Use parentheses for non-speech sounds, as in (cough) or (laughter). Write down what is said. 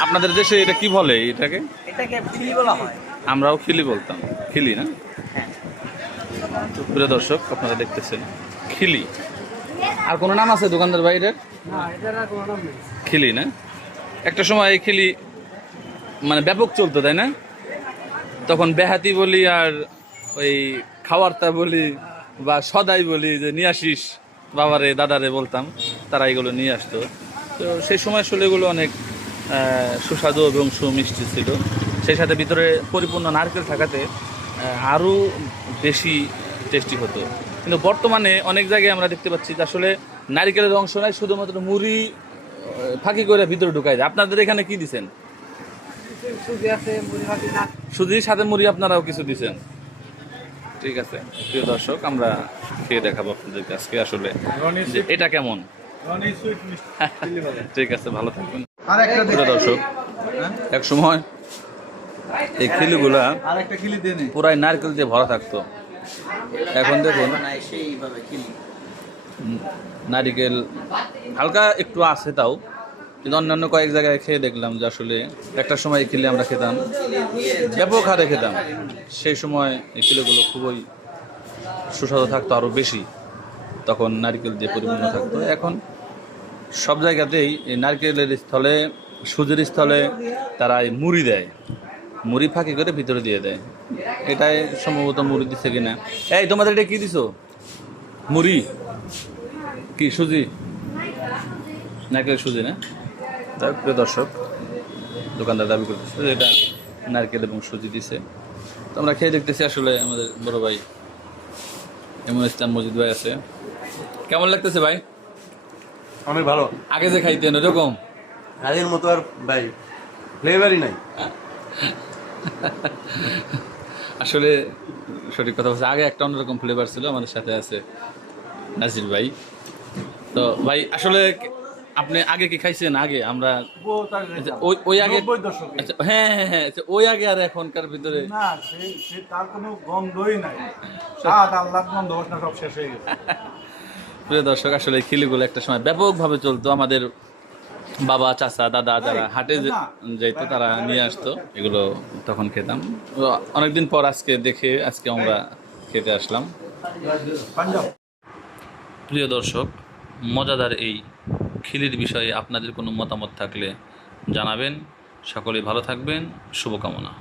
আপনাদের দেশে এটা কি বলে এটাকে? এটাকে ফিলি বলা হয়। আমরাও খিলি বলতাম। খিলি না? হ্যাঁ। প্রিয় দর্শক আপনারা দেখতেছেন খিলি। আর কোনো নাম আছে দোকানদার বাইরের খিলি না? একটা সময় এই খিলি মানে ব্যাপক চলতো তাই না? তখন বেহাতি বলি আর ওই খাওয়ারটা বলি বা সদাই বলি যে নিয়ে আসিস বাবারে দাদারে বলতাম। তারা এগুলো নিয়ে আসতো। তো সেই সময় আসলে এগুলো অনেক সুস্বাদু এবং সুমিষ্টি ছিল। সেই সাথে ভিতরে পরিপূর্ণ নারকেল থাকাতে আরও বেশি টেস্টি হতো। কিন্তু বর্তমানে অনেক জায়গায় আমরা দেখতে পাচ্ছি যে আসলে নারিকেলের অংশ নাই শুধুমাত্র মুড়ি ফাঁকি করে ভিতরে ঢুকাই যায় আপনাদের এখানে কি দিছেন? সুজি আছে মুড়ি ভাজি না। শুধুই সাথে মুড়ি আপনারাও কিছু দিছেন? ঠিক আছে। প্রিয় দর্শক আমরা খেয়ে দেখাবো আপনাদেরকে আজকে আসলে এটা কেমন? (laughs) ঠিক আছে ভালো থাকবেন। দর্শক এক সময় এই খিলিগুলা পুরাই নারকেল দিয়ে ভরা থাকতো। এখন দেখুন নারিকেল হালকা একটু আছে তাও কিন্তু অন্যান্য কয়েক জায়গায় খেয়ে দেখলাম যে আসলে একটা সময় এই কিলে আমরা খেতাম ব্যাপক হারে খেতাম। সেই সময় এই কিলোগুলো খুবই সুস্বাদু থাকতো আরও বেশি। তখন নারকেল দিয়ে পরিপূর্ণ থাকতো এখন সব জায়গাতেই নারকেলের স্থলে সুজির স্থলে তারা মুড়ি দেয়। মুড়ি ফাঁকি করে ভিতরে দিয়ে দেয়। এটাই সম্ভবত মুড়ি দিচ্ছে কিনা। এই তোমাদের এটা কি দিছো? মুড়ি? কি সুজি? নারকেল সুজি না? হোক, প্রিয় দর্শক দোকানদার দাবি করতেছে যে এটা নারকেল এবং সুজি দিছে। তো আমরা খেয়ে দেখতেছি আসলে আমাদের বড় ভাই এমন ইসলাম মজিদ ভাই আছে। কেমন লাগতেছে ভাই? অনেক ভালো। আগে যে খাইতেন ওরকম আগের মতো আর ভাই ফ্লেভারই নাই। আসলে সঠিক কথা বলছে। আগে একটা অন্যরকম ফ্লেভার ছিল আমাদের সাথে আছে নাজির ভাই। তো ভাই আসলে আপনি আগে কি খাইছেন? আগে আমরা আচ্ছা, ওই ওই আগে আচ্ছা হ্যাঁ হ্যাঁ হ্যাঁ আচ্ছা, ওই আগে আর এখনকার ভিতরে না সে সে তার কোনো গন্ধই নাই। স্বাদ আল্লাহ গন্ধ সব শেষ হয়ে গেছে। (laughs) প্রিয় দর্শক আসলে খিলিগুলো একটা সময় ব্যাপকভাবে চলতো। আমাদের বাবা চাচা দাদা যারা হাটে যাইতো তারা নিয়ে আসতো। এগুলো তখন খেতাম। অনেকদিন পর আজকে দেখে আজকে আমরা খেতে আসলাম। প্রিয় দর্শক মজাদার এই খিলির বিষয়ে আপনাদের কোনো মতামত থাকলে জানাবেন। সকলেই ভালো থাকবেন। শুভকামনা।